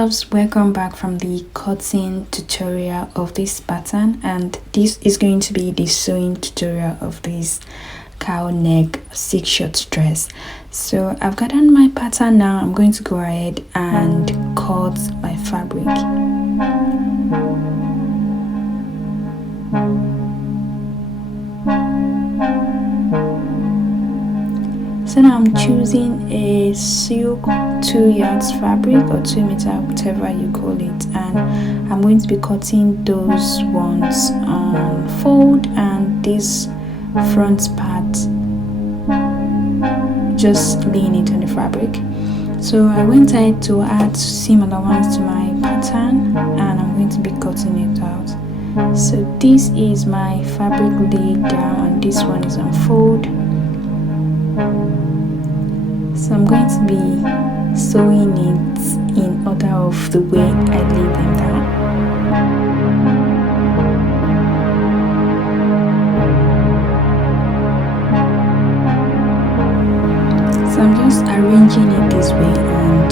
loves, welcome back from the cutting tutorial of this pattern, and this is going to be the sewing tutorial of this cow neck 6-short dress. So I've gotten my pattern now. I'm going to go ahead and cut my fabric. So now I'm choosing a silk 2 yards fabric or 2 meter, whatever you call it, and I'm going to be cutting those ones on fold and this front part, just laying it on the fabric. So I went ahead to add seam allowance to my pattern and I'm going to be cutting it out. So this is my fabric laid down and this one is on fold. So I'm going to be sewing it in order of the way I lay them down. So I'm just arranging it this way, and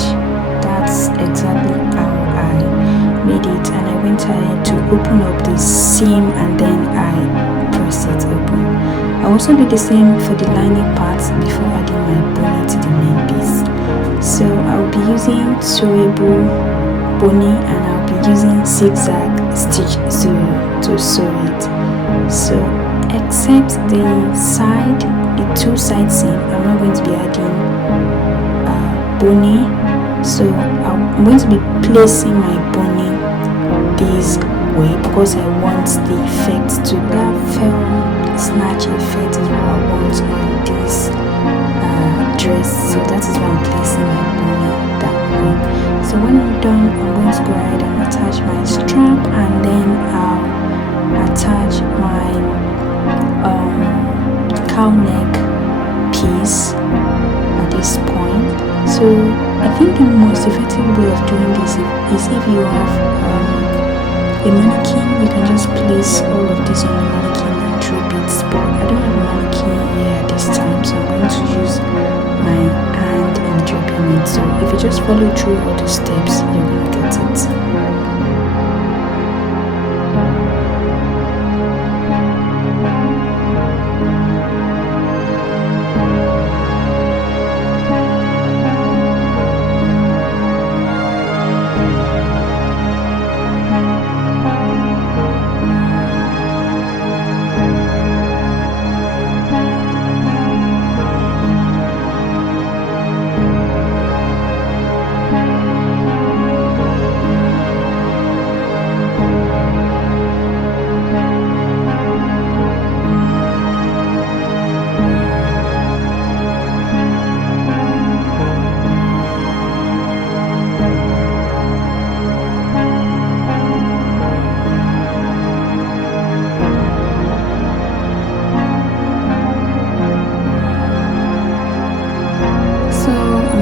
that's exactly how I made it. And I went ahead to open up the seam and then I press it open. I also do the same for the lining parts before adding my bonnet to the main piece. So I'll be using sewable bonnet and I'll be using zigzag stitch to sew it. So except the side, the 2 side seam, I'm not going to be adding bonnet. So I'm going to be placing my bonnet this way because I want the effect to that film snatch effect is what I want on this dress. So that is why I'm placing my bonnet that way. So when I'm done, I'm going to go ahead and attach my strap, and then I'll attach my cow neck piece at this point. So I think the most effective way of doing this is if you have a mannequin, you can just place all of this on the mannequin and drape it. But I don't have a mannequin here at this time, so I'm going to use my hand in draping it. So if you just follow through all the steps, you're going to get it.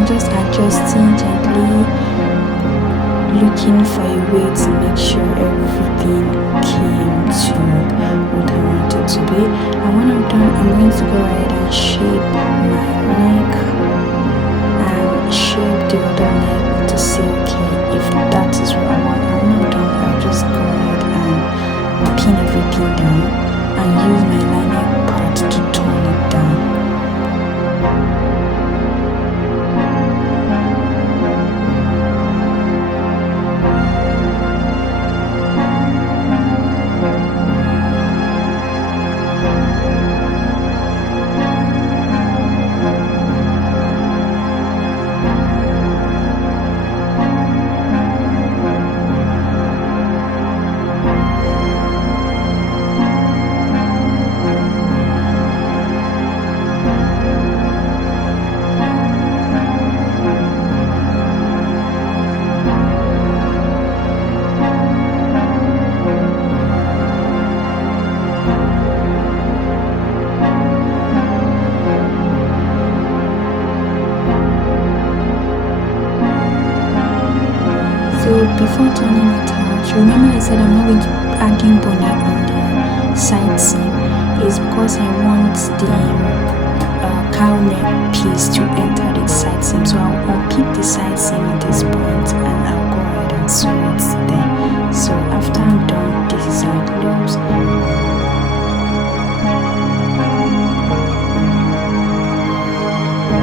Just adjusting gently, looking for a way to make sure everything came to what I wanted to be. And when I'm done, I'm going to go ahead and shape my neck and shape the other neck to see, okay, if that is what I want. And when I'm done, I'll just go ahead and pin everything down and use my lining part to turn it down. So before turning it out, remember I said I'm not going to be adding bonnet on the side seam. It's because I want the cowl neck piece to enter the side seam. So I'll pick the side seam at this point and I'll go ahead and sew it there. So after I'm done, this is how it looks.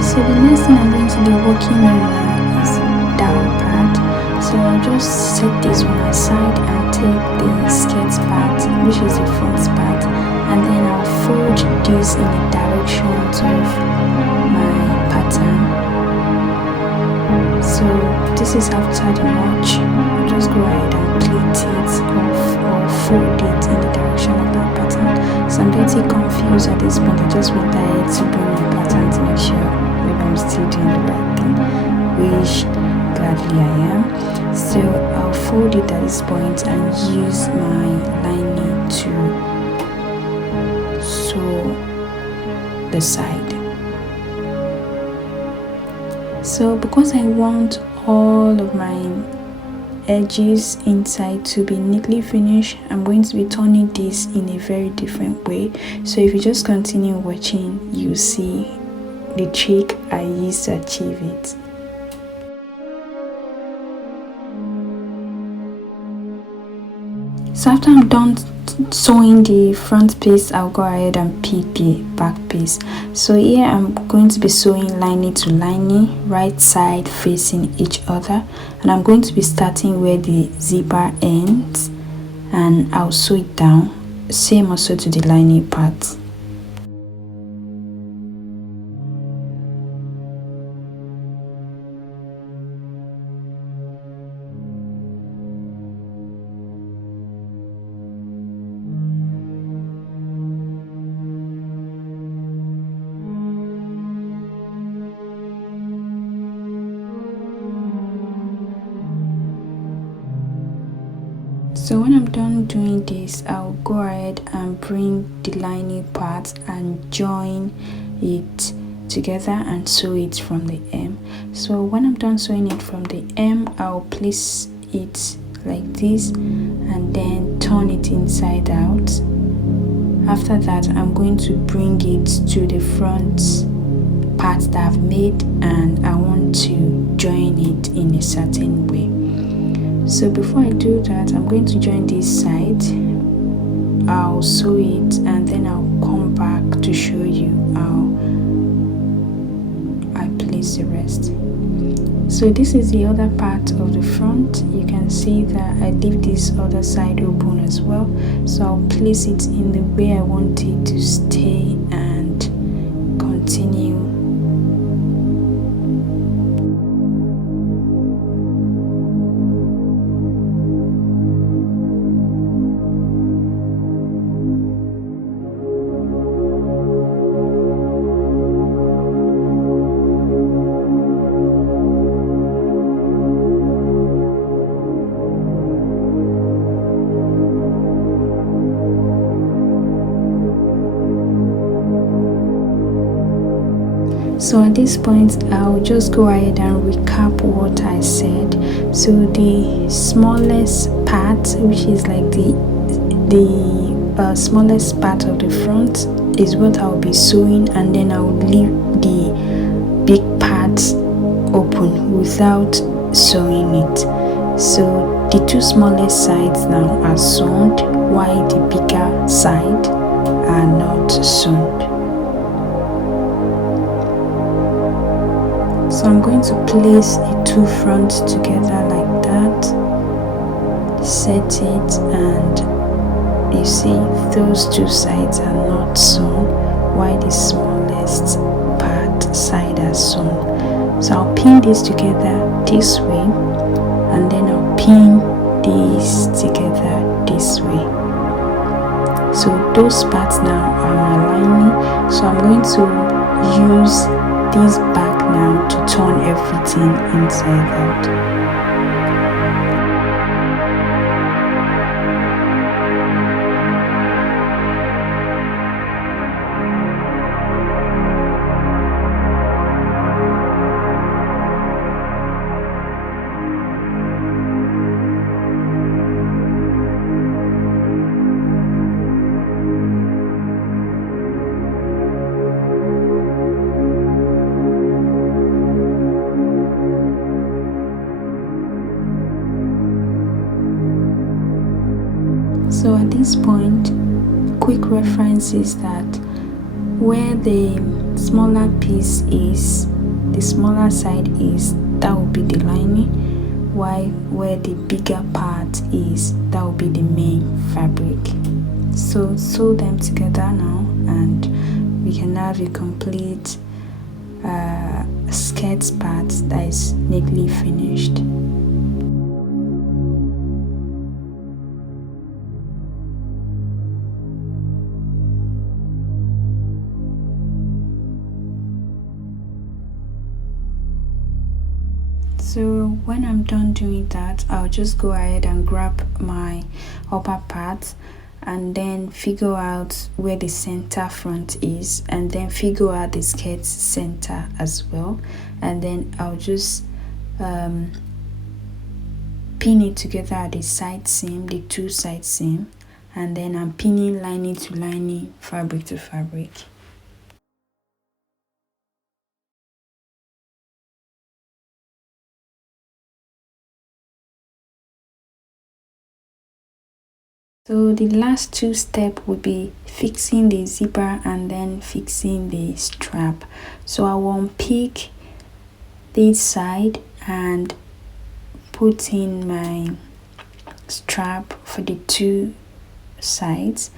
So the next thing I'm going to be working on now is down part. So I'll just set this one aside and take the skirt part, which is the front part, and then I'll fold this in the direction of my pattern. So this is after the notch. I'll just go ahead and pleat it or fold it in the direction of that pattern. So I'm getting confused at this point. I just went ahead to bring my pattern to make sure maybe I'm still doing the right thing, which gladly I am. So I'll fold it at this point and use my lining to sew the side. So because I want all of my edges inside to be neatly finished, I'm going to be turning this in a very different way. So if you just continue watching, you see the trick I used to achieve it. So after I'm done sewing the front piece, I'll go ahead and pick the back piece. So here I'm going to be sewing lining to lining, right side facing each other, and I'm going to be starting where the zipper ends, and I'll sew it down, same also to the lining part. So when I'm done doing this, I'll go ahead and bring the lining part and join it together and sew it from the hem. So when I'm done sewing it from the hem, I'll place it like this and then turn it inside out. After that, I'm going to bring it to the front part that I've made, and I want to join it in a certain way. So before I do that, I'm going to join this side, I'll sew it, and then I'll come back to show you how I place the rest. So this is the other part of the front. You can see that I leave this other side open as well. So I'll place it in the way I want it to stay and continue. So at this point, I'll just go ahead and recap what I said. So the smallest part, which is like the smallest part of the front, is what I'll be sewing, and then I'll leave the big parts open without sewing it. So the two smallest sides now are sewn, while the bigger side are not sewn. So I'm going to place the two fronts together like that, set it, and you see those two sides are not sewn, while the smallest part side are sewn. So I'll pin this together this way, and then I'll pin these together this way. So those parts now are my lining. So I'm going to use this back now to turn everything inside out. So at this point, quick reference is that where the smaller piece is, the smaller side is, that will be the lining, while where the bigger part is, that will be the main fabric. So sew them together now, and we can have a complete skirt part that is neatly finished. So when I'm done doing that, I'll just go ahead and grab my upper part and then figure out where the center front is, and then figure out the skirt center as well, and then I'll just pin it together at the side seam, the two side seam, and then I'm pinning lining to lining, fabric to fabric. So the last two steps would be fixing the zipper and then fixing the strap. So I will unpick this side and put in my strap for the two sides,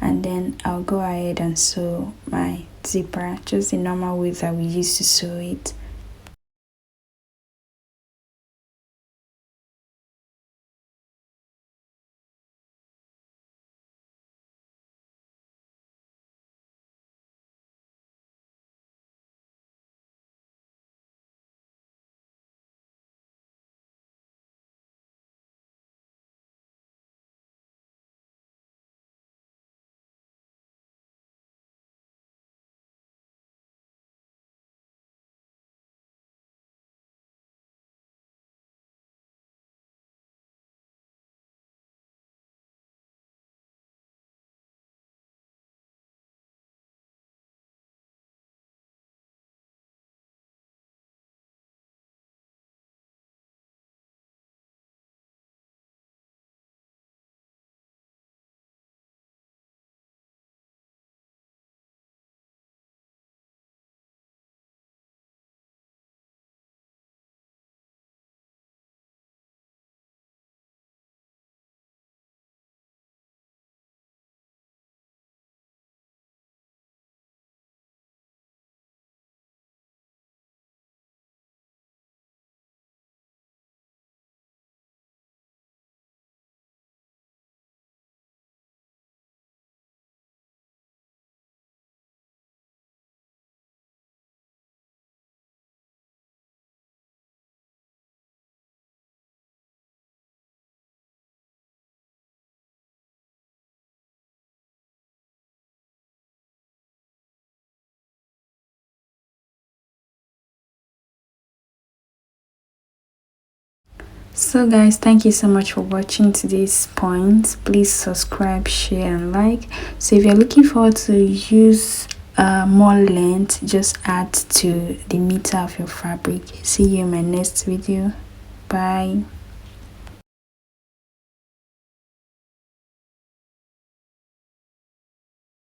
and then I'll go ahead and sew my zipper just the normal way that we used to sew it. So guys, thank you so much for watching to this point. Please subscribe, share and like. So if you're looking forward to use more length, just add to the meter of your fabric. See you in my next video. Bye.